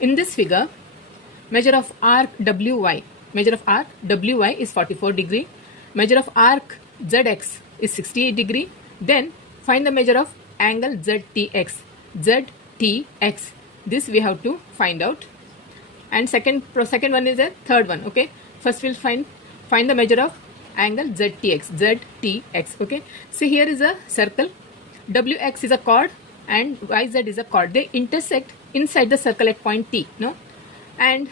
In this figure, measure of arc WY. Measure of arc WY is 44 degree. Measure of arc ZX is 68 degree. Then find the measure of angle ZTX. ZTX. This we have to find out. And second one is a third one. Okay. First we'll find the measure of angle ZTX. ZTX. Okay. See, here is a circle. WX is a chord and YZ is a chord. They intersect inside the circle at point T. No. And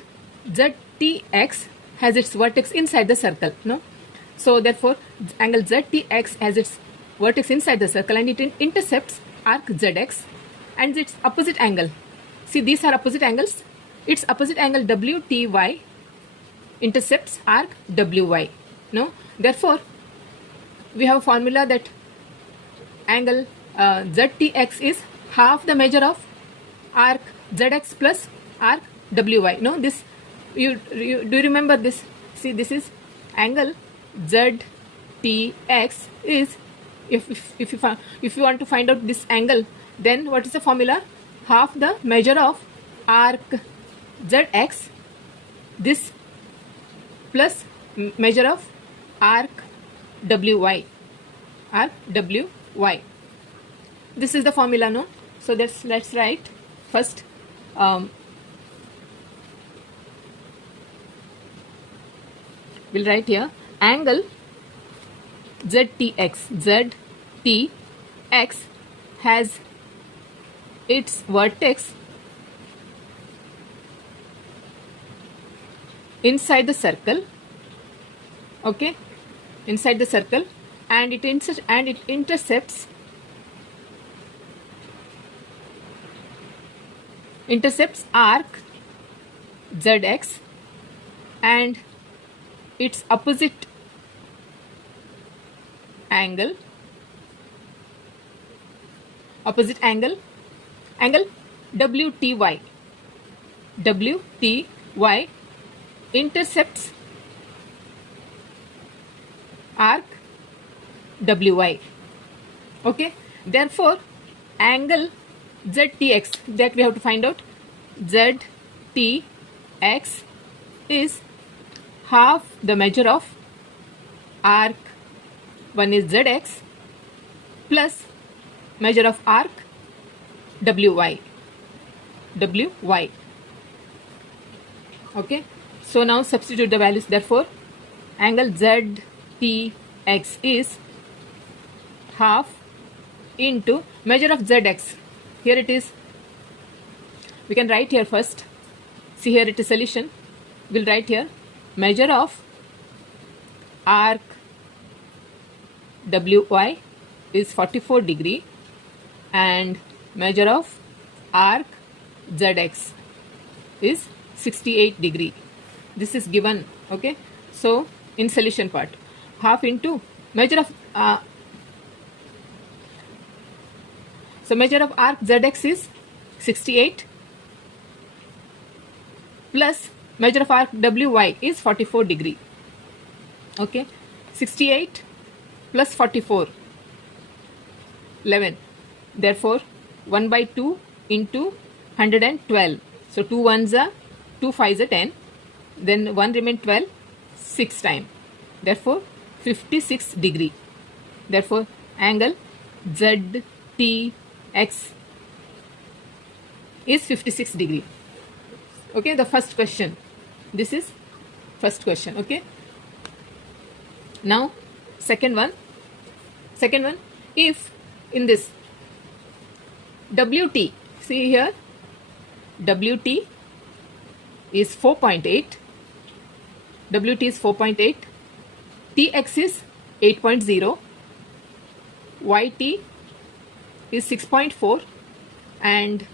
ZTX has its vertex inside the circle. No. So therefore angle ZTX has its vertex inside the circle and it intercepts arc ZX and its opposite angle. See, these are opposite angles. Its opposite angle WTY intercepts arc WY. No. Therefore we have a formula that angle ZTX is half the measure of arc ZX plus arc WY. No, this you do you remember this? See, this is angle ZTX is if you want to find out this angle, then what is the formula? Half the measure of arc ZX, this plus measure of arc WY. Arc WY. This is the formula, no? So let's write first. We'll write here angle ZTX. ZTX has its vertex inside the circle. Okay, inside the circle, and it intercepts arc ZX and its opposite angle angle WTY. WTY intercepts arc WY. Okay, therefore angle ZTX that we have to find out. ZTX is half the measure of arc, one is ZX, plus measure of arc WY. Okay, so now substitute the values. Therefore angle ZTX is half into measure of ZX. Here it is. We can write here first. See, here it is solution. We'll write here measure of arc WY is 44 degree and measure of arc ZX is 68 degree. This is given. Okay, so in solution part, half into measure of measure of arc ZX is 68 plus measure of arc WY is 44 degree. Okay, 68 plus 44, 11. Therefore 1 by 2 into 112. So 2 ones are 2 5s are 10. Then 1 remain 12, 6 times. Therefore 56 degree. Therefore angle ZTX is 56 degree. Okay, the first question. This is first question. Okay. Now second one. If in this WT, see here, WT is 4.8. WT is 4.8. TX is 8.0. YT is 6.4 and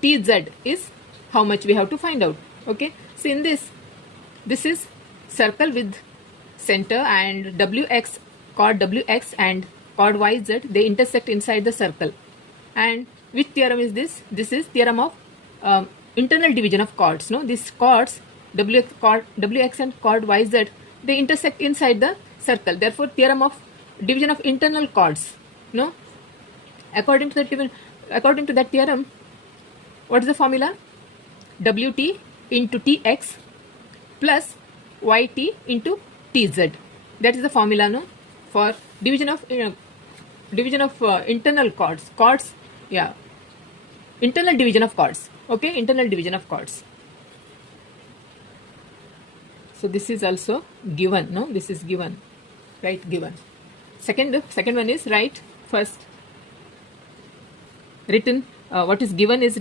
TZ is how much we have to find out. Okay, so in this is circle with center and WX, chord WX and chord YZ, they intersect inside the circle. And which theorem is this? This is theorem of internal division of chords. No, these chords WX and chord YZ, they intersect inside the circle. Therefore theorem of division of internal chords. No, according to that theorem, what is the formula? wt into tx plus yt into tz. That is the formula, no, for division of internal chords, yeah, internal division of chords. Okay, internal division of chords. So this is also given, no, this is given, right, given. Second one is write first written, what is given is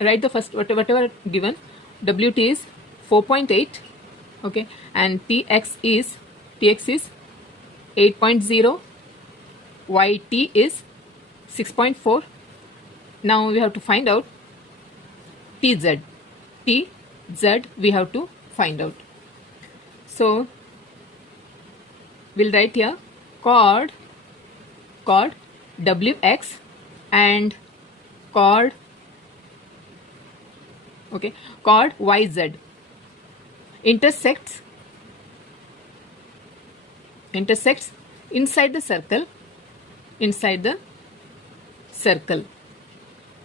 write the first whatever given. Wt is 4.8, okay, and tx is 8.0, yt is 6.4. Now we have to find out tz we have to find out. So we'll write here chord wx and chord, okay, chord yz intersects inside the circle.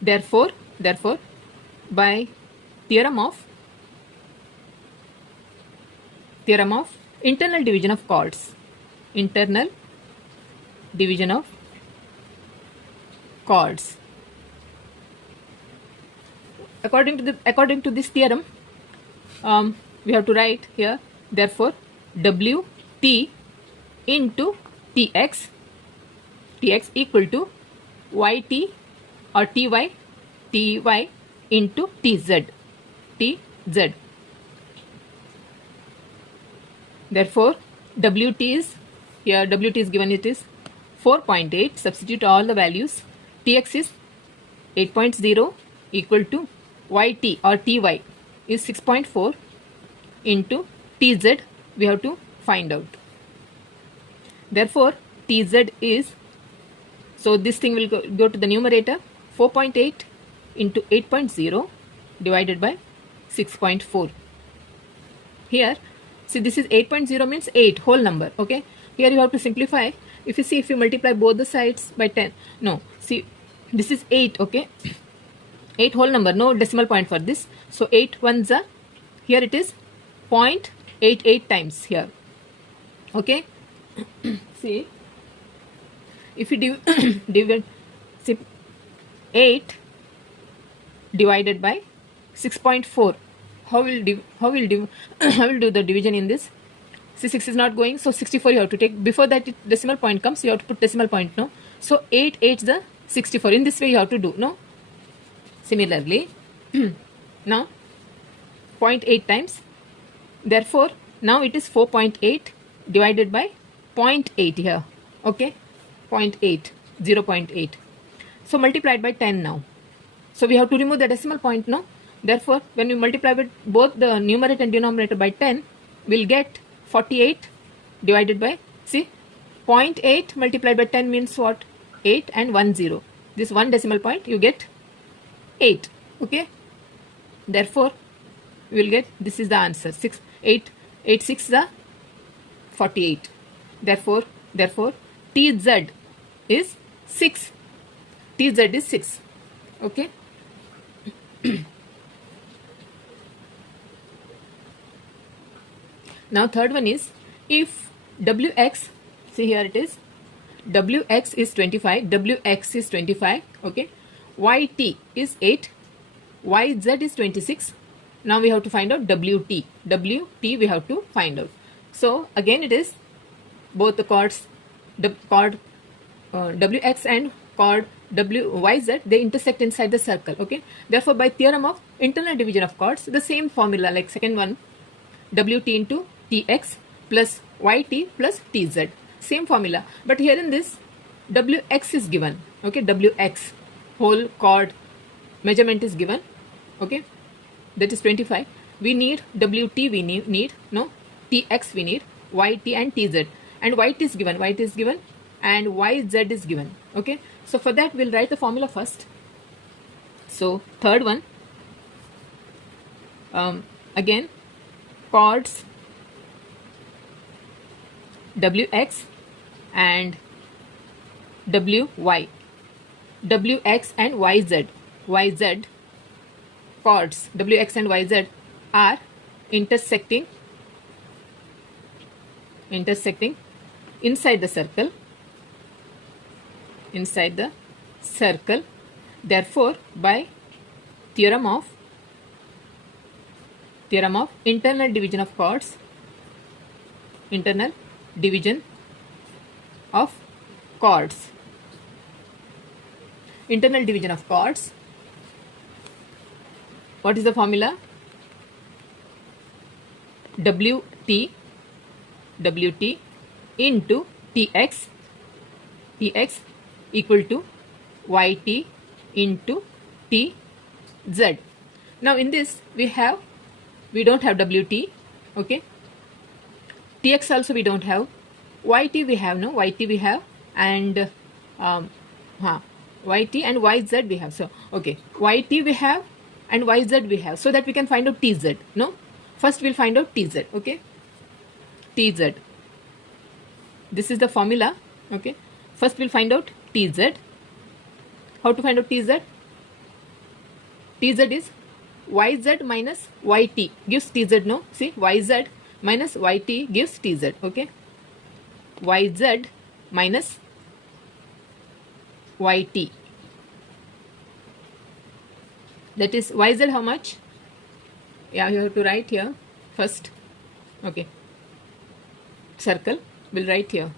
Therefore by theorem of internal division of chords, according to this theorem, we have to write here, therefore wt into tx equal to yt or ty into tz. Therefore wt is here, wt is given, it is 4.8. Substitute all the values. Tx is 8.0 equal to yt or ty is 6.4 into tz we have to find out. Therefore tz is, so this thing will go to the numerator, 4.8 into 8.0 divided by 6.4. Here see, this is 8.0 means 8 whole number, okay. Here you have to simplify. If you see, if you multiply both the sides by 10, no, see, this is 8, okay, 8 whole number, no decimal point for this. So 8 ones are, here it is 0.88 times here, okay. See, if you divide, see, 8 divided by 6.4, how will do the division in this? See, 6 is not going, so 64 you have to take. Before that decimal point comes, you have to put decimal point, no. So 8 8 the 64. In this way you have to do, no. Similarly, now 0.8 times. Therefore now it is 4.8 divided by 0.8 here, okay, 0.8, 0.8. So multiplied by 10 now. So we have to remove the decimal point, no. Therefore when we multiply with both the numerator and denominator by 10, we'll get 48 divided by, see, 0.8 multiplied by 10 means what? 8 and 1 0. This one decimal point you get 8, okay. Therefore we will get, this is the answer, 6 8 8 6 the 48. Therefore tz is 6. Tz is 6, okay. Now third one is, if wx, see here it is, wx is 25, okay, yt is 8, yz is 26. Now we have to find out wt we have to find out. So again it is both the chords, wx and chord wyz, they intersect inside the circle, okay. Therefore by theorem of internal division of chords, the same formula like second one, wt into tx plus yt plus tz, same formula. But here in this wx is given, okay, wx whole chord measurement is given, okay, that is 25. We need wt, we need no, tx we need, yt and tz, and yt is given and yz is given, okay. So for that we'll write the formula first. So third one, again chords wx and wy, wx and yz chords wx and yz are intersecting inside the circle, therefore by theorem of internal division of chords, internal division of chords, what is the formula? WT into TX equal to YT into TZ. Now in this we don't have WT, okay. TX also we don't have. YT we have, no, YT we have, and YT and YZ we have. So okay, YT we have and YZ we have, so that we can find out TZ. No, first we'll find out TZ, okay. TZ, this is the formula, okay. First we'll find out TZ. How to find out TZ? TZ is YZ minus YT gives TZ, no, see, YZ minus YT gives TZ, okay. YZ minus YT, that is YZ how much? Yeah, you have to write here first, okay. Circle, we'll write here.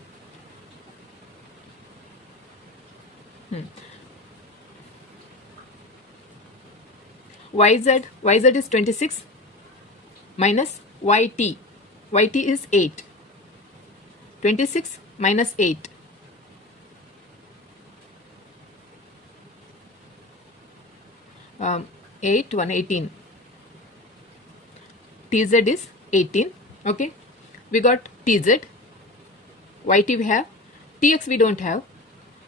YZ is 26 minus YT is 8. 26 minus 8. 8, 1, 18. TZ is 18. Okay. We got TZ. YT we have. TX we don't have.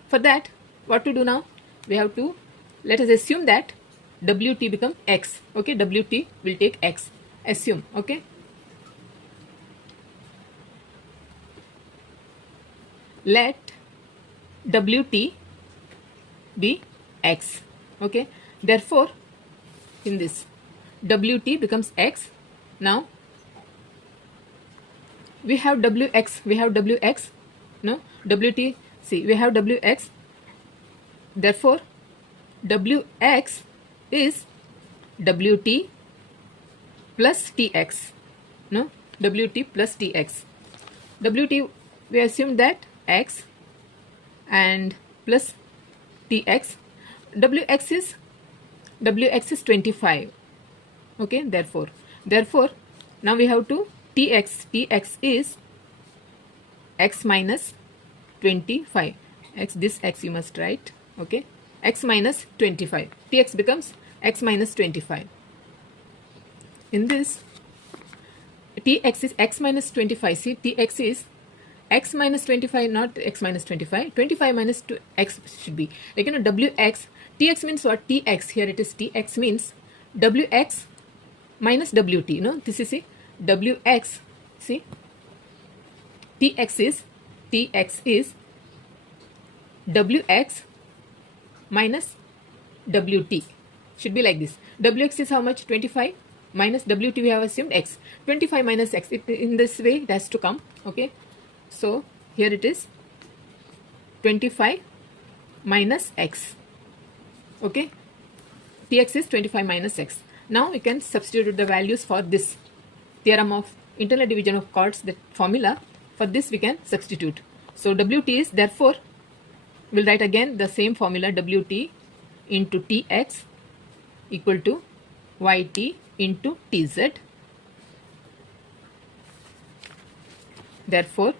For that, what to do now? We have to, let us assume that WT become X. Okay. WT will take X. Assume. Okay. Let WT be X. Okay. Therefore, in this, WT becomes X. Now, we have WX. We have WX. No, WT. See, we have WX. Therefore, WX is WT plus TX. No, WT plus TX. WT, we assume that X and plus TX. WX is 25. Okay, therefore now we have to TX is X minus 25. This X you must write. Okay, X minus 25. TX becomes X minus 25. In this, TX is X minus 25. See, TX is X minus 25, not X minus 25. 25 minus 2, X should be. Like, WX. TX means what? TX. Here it is TX means WX minus WT. No, this is, see, WX. See, TX is WX minus WT. Should be like this. WX is how much? 25 minus WT we have assumed X. 25 minus X. In this way it has to come. Okay. So here it is 25 minus X. Okay. TX is 25 minus X. Now we can substitute the values for this theorem of internal division of chords, that formula. For this we can substitute. So WT is, therefore, we'll write again the same formula, WT into TX equal to YT into TZ. Therefore,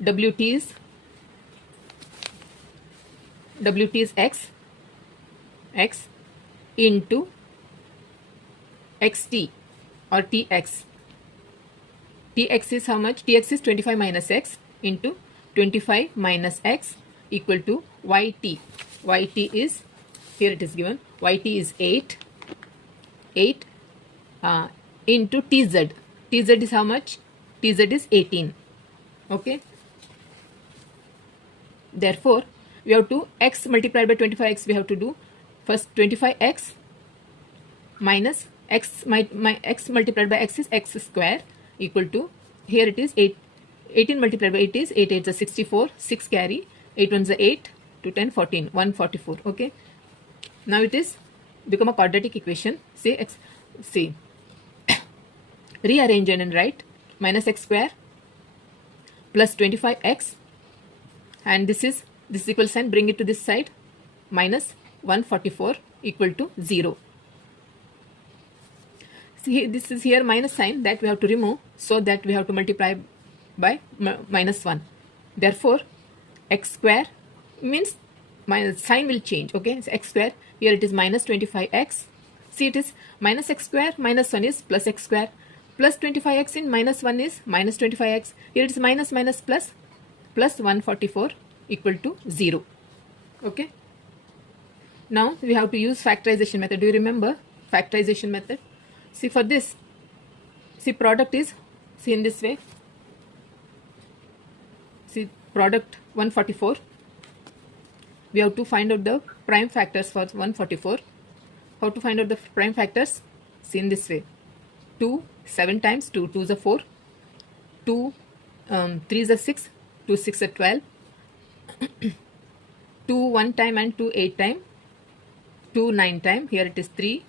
WT is X into XT or TX. TX is how much? TX is 25 minus X into 25 minus X equal to YT. YT is, here it is given, YT is 8 into TZ. TZ is how much? TZ is 18. Okay. Therefore, we have to X multiplied by 25X, we have to do first 25X minus x, my x multiplied by x is x square equal to, here it is 8, 18 multiplied by 8 is 8 8 is 64, 6 carry, 8 1 is 8, 2 10 14, 144. Okay, now it is become a quadratic equation. Say x, see, rearrange and write minus x square plus 25x, and this is equal sign, bring it to this side, minus 144 equal to 0. See, this is here minus sign that we have to remove, so that we have to multiply by minus 1. Therefore, x square means minus sign will change. Okay, so x square, here it is minus 25x. See, it is minus x square, minus 1 is plus x square, plus 25x in minus 1 is minus 25x. Here it is minus minus plus, plus 144 equal to 0. Okay, now we have to use factorization method. Do you remember factorization method? See, for this, see, product is, see, in this way, see, product 144, we have to find out the prime factors for 144. How to find out the prime factors? See, in this way, 2 7 times, 2 2 is a 4, 2 3 is a 6, 2 6 is a 12, 2 1 time and 2 8 time, 2 9 time, here it is 3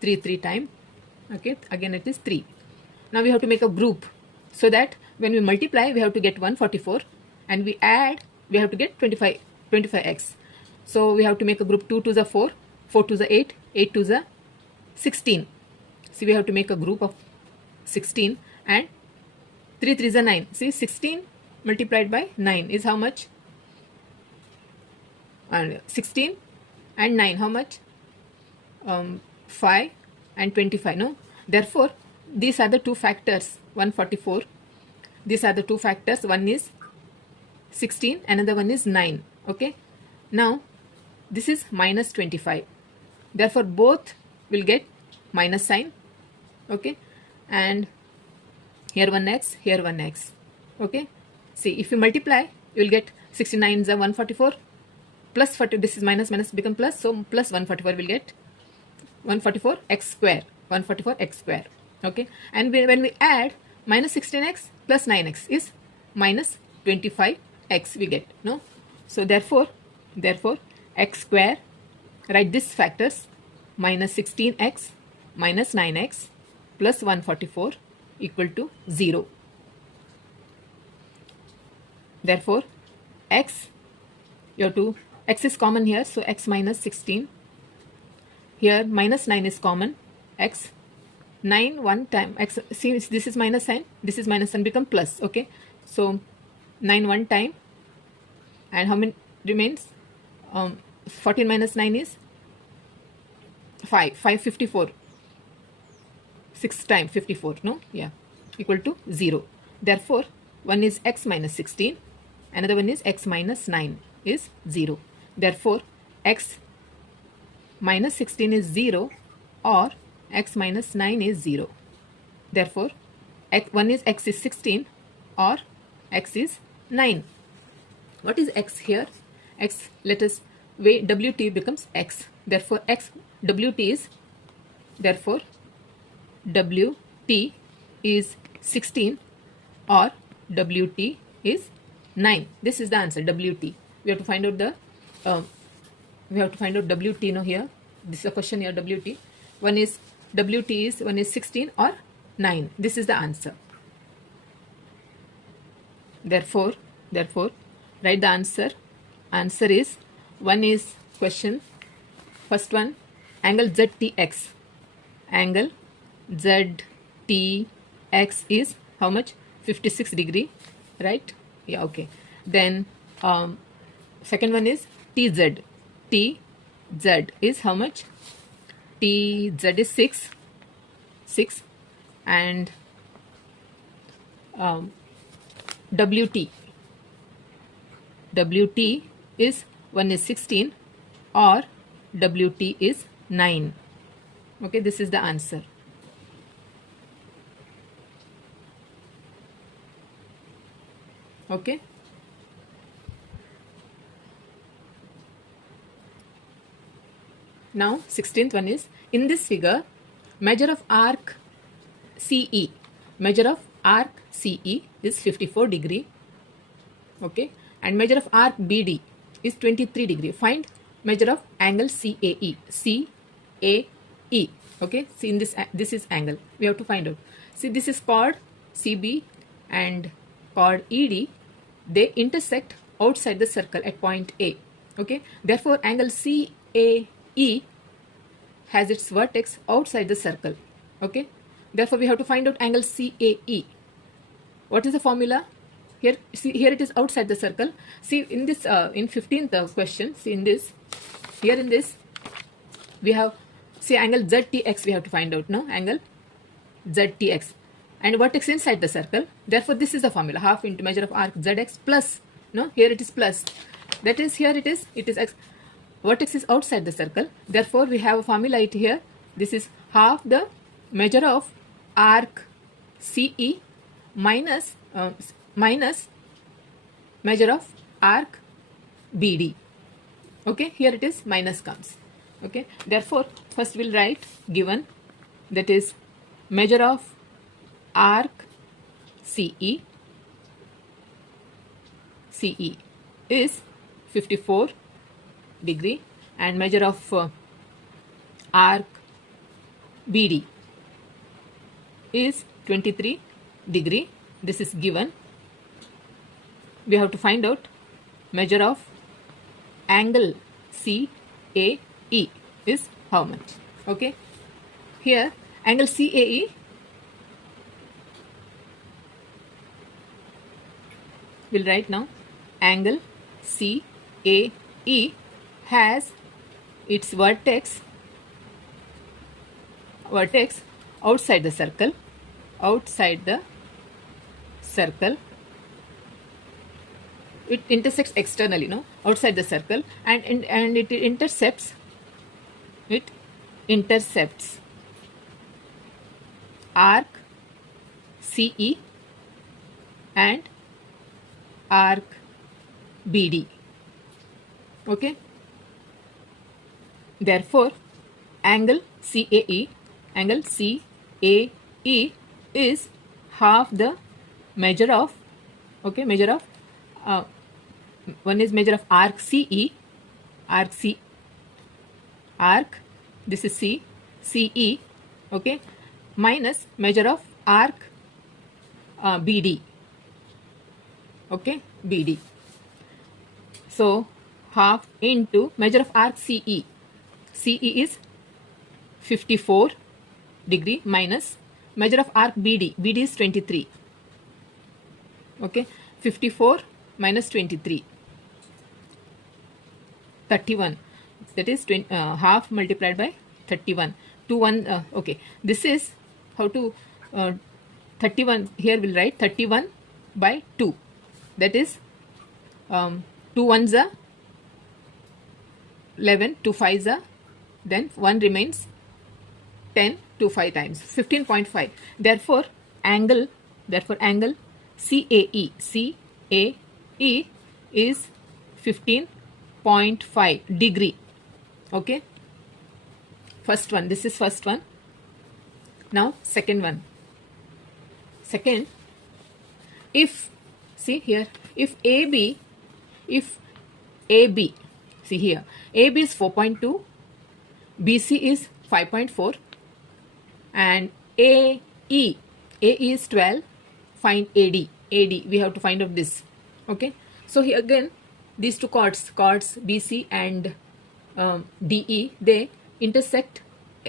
3 3 time. Okay, again it is 3. Now we have to make a group, so that when we multiply we have to get 144, and we add we have to get 25x. So we have to make a group. 2 2 is a 4, 4 2 is a 8, 8 2 is a 16. See, we have to make a group of 16, and 3 3 is a 9. See, 16 multiplied by 9 is how much? And 16 and 9 how much? 5 and 25. No, therefore these are the two factors, 144. These are the two factors. One is 16, another one is 9. Okay, now this is minus 25. Therefore both will get minus sign. Okay, and here 1x, here 1x. Okay, see, if you multiply you will get 69 is a 144 plus 40. This is minus minus become plus, so plus 144 will get 144 x square, 144 x square. Okay, and when we add minus 16x plus 9x is minus 25x we get. No, so therefore x square, write this factors, minus 16x minus 9x plus 144 equal to 0. Therefore x, you have to, x is common here, so x minus 16. Here minus 9 is common, x 9 one time, x, see, this is minus sign, this is minus sign, become plus. Okay, so 9 one time, and how many remains? 14 minus 9 is 5, 54, 6 times 54, no, yeah, equal to 0. Therefore one is x minus 16, another one is x minus 9 is 0. Therefore x minus 16 is 0, or x minus 9 is 0. Therefore one is x is 16, or x is 9. What is x here? X, let us weigh, wt becomes x. Therefore x, wt is, therefore wt is 16, or wt is 9. This is the answer, wt. We have to find out the wt. No, here this is a question here, wt. One is wt is, one is 16 or 9. This is the answer. Therefore write the answer. Answer is, one is question, first one, angle ZTX. Angle ZTX is how much? 56 degree, right? Yeah, okay. Then second one is TZ. TZ is how much? TZ is 6, and WT is, one is 16, or WT is 9. Okay, this is the answer. Okay, now 16th one is, in this figure Measure of arc CE. Measure of arc CE is 54 degree. Okay. And measure of arc BD is 23 degree. Find measure of angle CAE. CAE. Okay. See in this is angle. We have to find out. See, this is chord CB and chord ED. They intersect outside the circle at point A. Okay. Therefore, angle CAE has its vertex outside the circle. Okay. Therefore, we have to find out angle CAE. What is the formula? Here, see, here it is outside the circle. See, in this, in 15th question, see in this, here in this, we have, see, angle ZTX we have to find out, no? Angle ZTX. And vertex inside the circle. Therefore, this is the formula, half into measure of arc ZX plus, no? Here it is plus. That is, here it is X. Vertex is outside the circle. Therefore, we have a formula it here. This is half the measure of arc CE minus measure of arc BD. Okay, here it is minus comes. Okay, therefore, first we'll write given, that is measure of arc CE is 54 degree and measure of arc BD is 23 degree. This is given. We have to find out measure of angle CAE is how much. Okay, here angle CAE we'll write now. Angle CAE has its vertex outside the circle. It intersects externally, no, outside the circle, and it intercepts arc CE and arc BD. Okay, therefore angle CAE is half the measure of, okay, measure of one is measure of arc CE, this is CE, okay, minus measure of arc BD, okay, BD. So half into measure of arc CE is 54 degree minus measure of arc BD is 23. Okay, 54 minus 23, 31. That is half multiplied by 31. 2 1. Okay, this is how to 31. Here we'll write 31 by 2. That is 2 1s are 11, 2 5s are, then 1 remains 10, 2 5 times 15.5. Therefore angle CAE is 15.5 degree. Okay, first one, this is first one. Now second one. Second, if, see here, if AB, see here, AB is 4.2, BC is 5.4, and AE is 12, find AD. We have to find out this. Okay, so here again, these two chords BC and DE, they intersect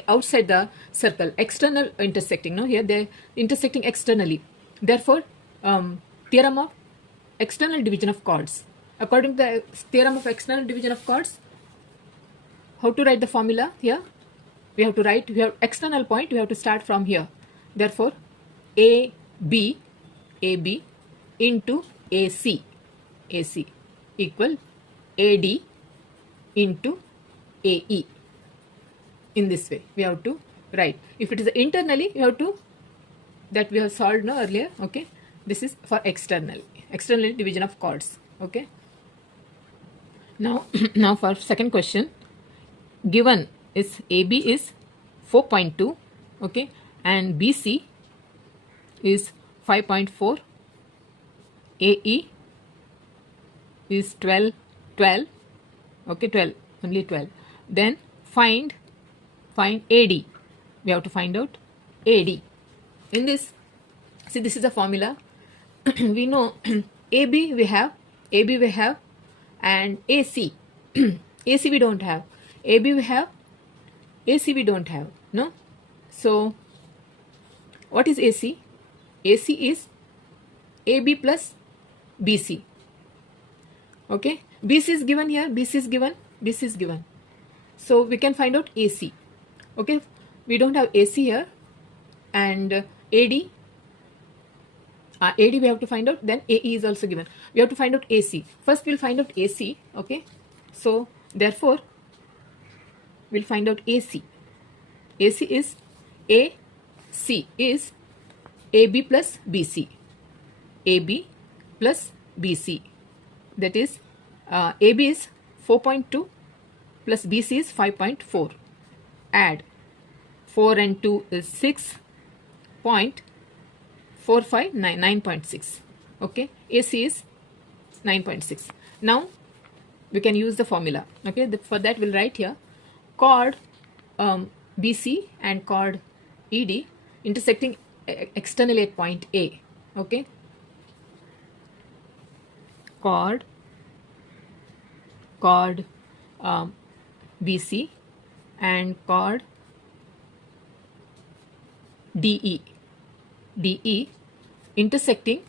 outside the circle, external intersecting, no, here they intersecting externally. Therefore theorem of external division of chords. According to the theorem of external division of chords, how to write the formula? Here we have to write, we have external point, we have to start from here. Therefore AB into AC equal AD into AE. In this way we have to write. If it is internally, you have to, that we have solved no earlier. Okay, this is for external division of chords. Okay, now now for second question, given is AB is 4.2, Okay, and BC is 5.4, AE is 12, okay, 12, only 12. Then find AD. We have to find out AD. In this, see, this is a formula. We know AB we have, and AC. AC we don't have. AB we have, AC we don't have. No? So, what is AC? AC is AB plus BC. Okay? BC is given here, BC is given, BC is given. So, we can find out AC. Okay? We don't have AC here, and AD. AD we have to find out, then AE is also given. We have to find out AC. First we'll find out AC, okay? So, therefore, we'll find out AC. AC is AC is AB plus BC. AB plus BC. That is, AB is 4.2 plus BC is 5.4. Add 4 and 2 is 6.459, 9.6. Okay, AC is 9.6. Now we can use the formula. Okay, for that we'll write here chord BC and chord ED intersecting externally at point A. Okay, chord BC and chord DE intersecting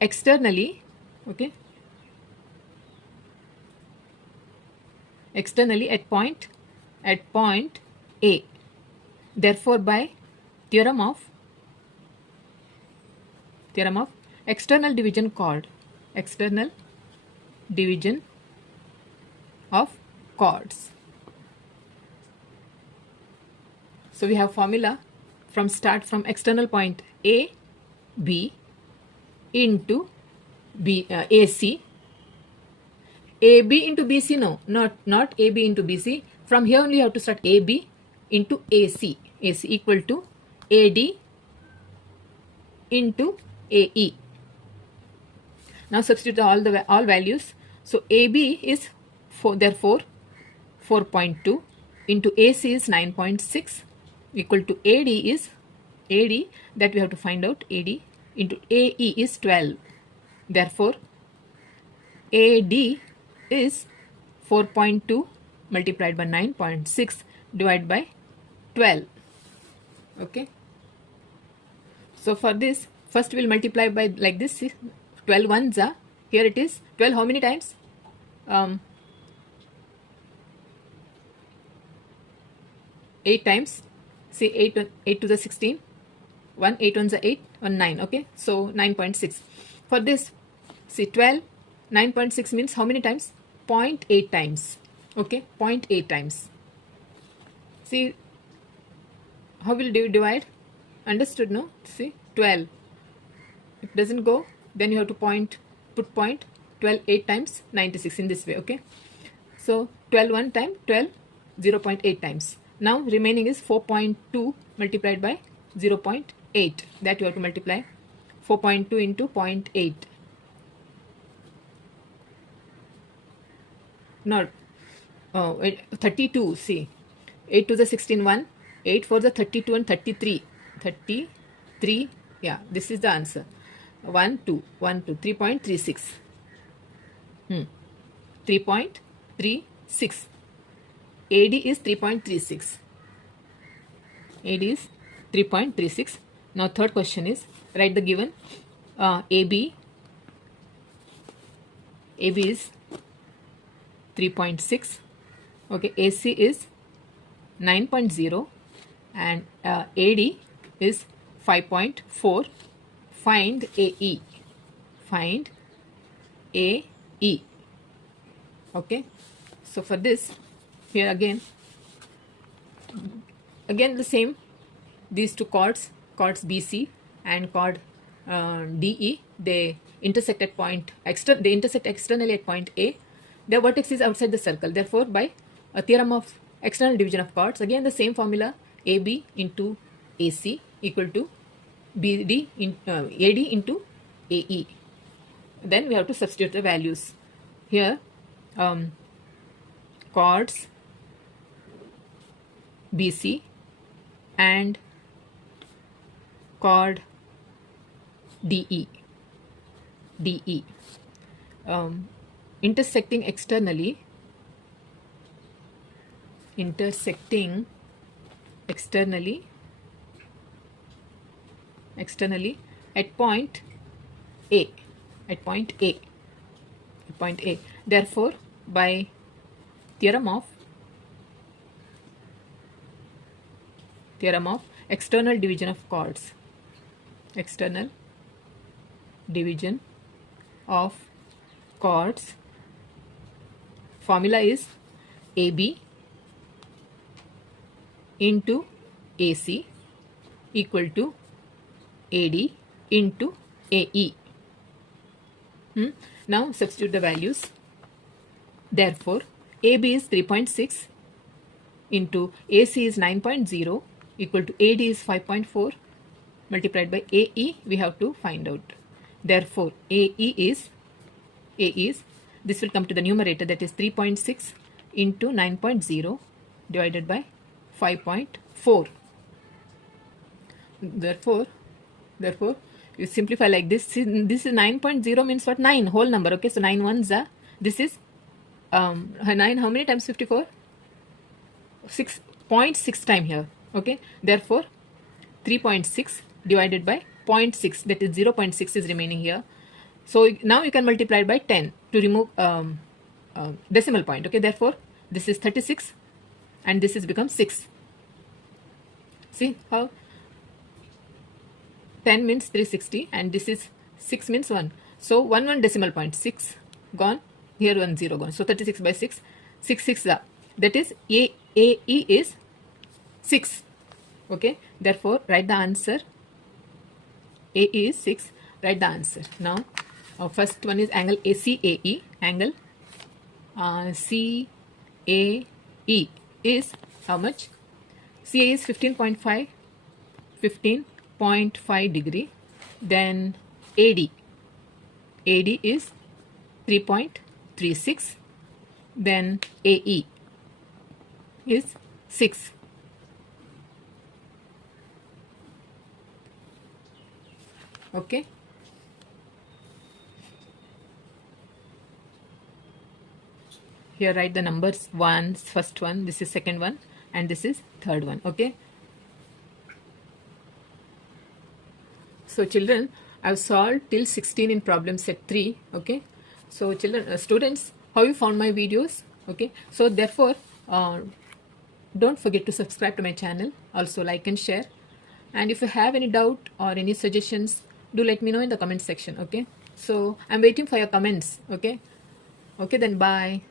externally, okay, externally at point A. Therefore, by theorem of external division chord, external division of chords. So we have formula from external point A, B into AC. AB into BC, no, not AB into BC. From here only you have to start AB into AC. AC equal to AD into AE. Now substitute all values. So AB is 4, therefore 4.2 into AC is 9.6 equal to AD is that we have to find out AD into AE is 12. Therefore, AD is 4.2 multiplied by 9.6 divided by 12. Okay. So for this, first we'll multiply by like this. 12 ones are, here it is 12 how many times? 8 times. See 8 to the 16. 1, 8 ones are 8, 1, 9. Okay, so 9.6. For this, see 12, 9.6 means how many times? 0.8 times. Okay, 0.8 times. See, how will you divide? Understood, no? See, 12. If it doesn't go, then you have to put point, 12 8 times, 96 in this way, okay? So, 12 1 time, 12, 0.8 times. Now, remaining is 4.2 multiplied by 0.8. That you have to multiply. 4.2 into 0.8. Not 32, see. 8 to the 16, 1. 8 for the 32 and 33. 33, yeah, this is the answer. 1, 2, 1, 2, 3.36. 3.36. AD is 3.36. AD is 3.36. Now third question is, write the given AB is 3.6. Okay, AC is 9.0 and AD is 5.4. Find AE. Find AE. Okay, so for this, here again the same, these two chords BC and chord DE, they intersect at point they intersect externally at point A. Their vertex is outside the circle. Therefore, by a theorem of external division of chords. Again the same formula, AB into AC equal to BD in, AD into AE. Then we have to substitute the values. Here chords BC and chord DE. Intersecting externally at point A. Therefore, by theorem of external division of chords, formula is AB into AC equal to AD into AE. Now substitute the values. Therefore, AB is 3.6 into AC is 9.0 equal to AD is 5.4 multiplied by AE we have to find out. Therefore, AE is, this will come to the numerator, that is 3.6 into 9.0 divided by 5.4. Therefore, you simplify like this. This is 9.0 means what? 9 whole number. Okay, so 9 ones are, this is 9 how many times 54? 6.6 time here. Okay, therefore 3.6 divided by 0.6, that is 0.6 is remaining here. So now you can multiply by 10 to remove decimal point. Okay, therefore this is 36 and this is become 6. See how 10 means 360 and this is 6 means 1. So 1 decimal point, 6 gone, here 1 0 gone. So 36 by 6, 6 6 that is AE is 6. Okay, therefore write the answer. AE is 6. Write the answer. Now first one is angle ACAE. Angle CAE is how much? CA is 15.5 degree. Then AD is 3.36. Then AE is 6. Okay. Here write the numbers. One, first one, this is second one, and this is third one. Okay. So children, I've solved till 16 in problem set 3. Okay. So children, students, how you found my videos? Okay. So therefore, don't forget to subscribe to my channel. Also like and share. And if you have any doubt or any suggestions, do let me know in the comment section. Okay. So I'm waiting for your comments. Okay. Okay then, bye.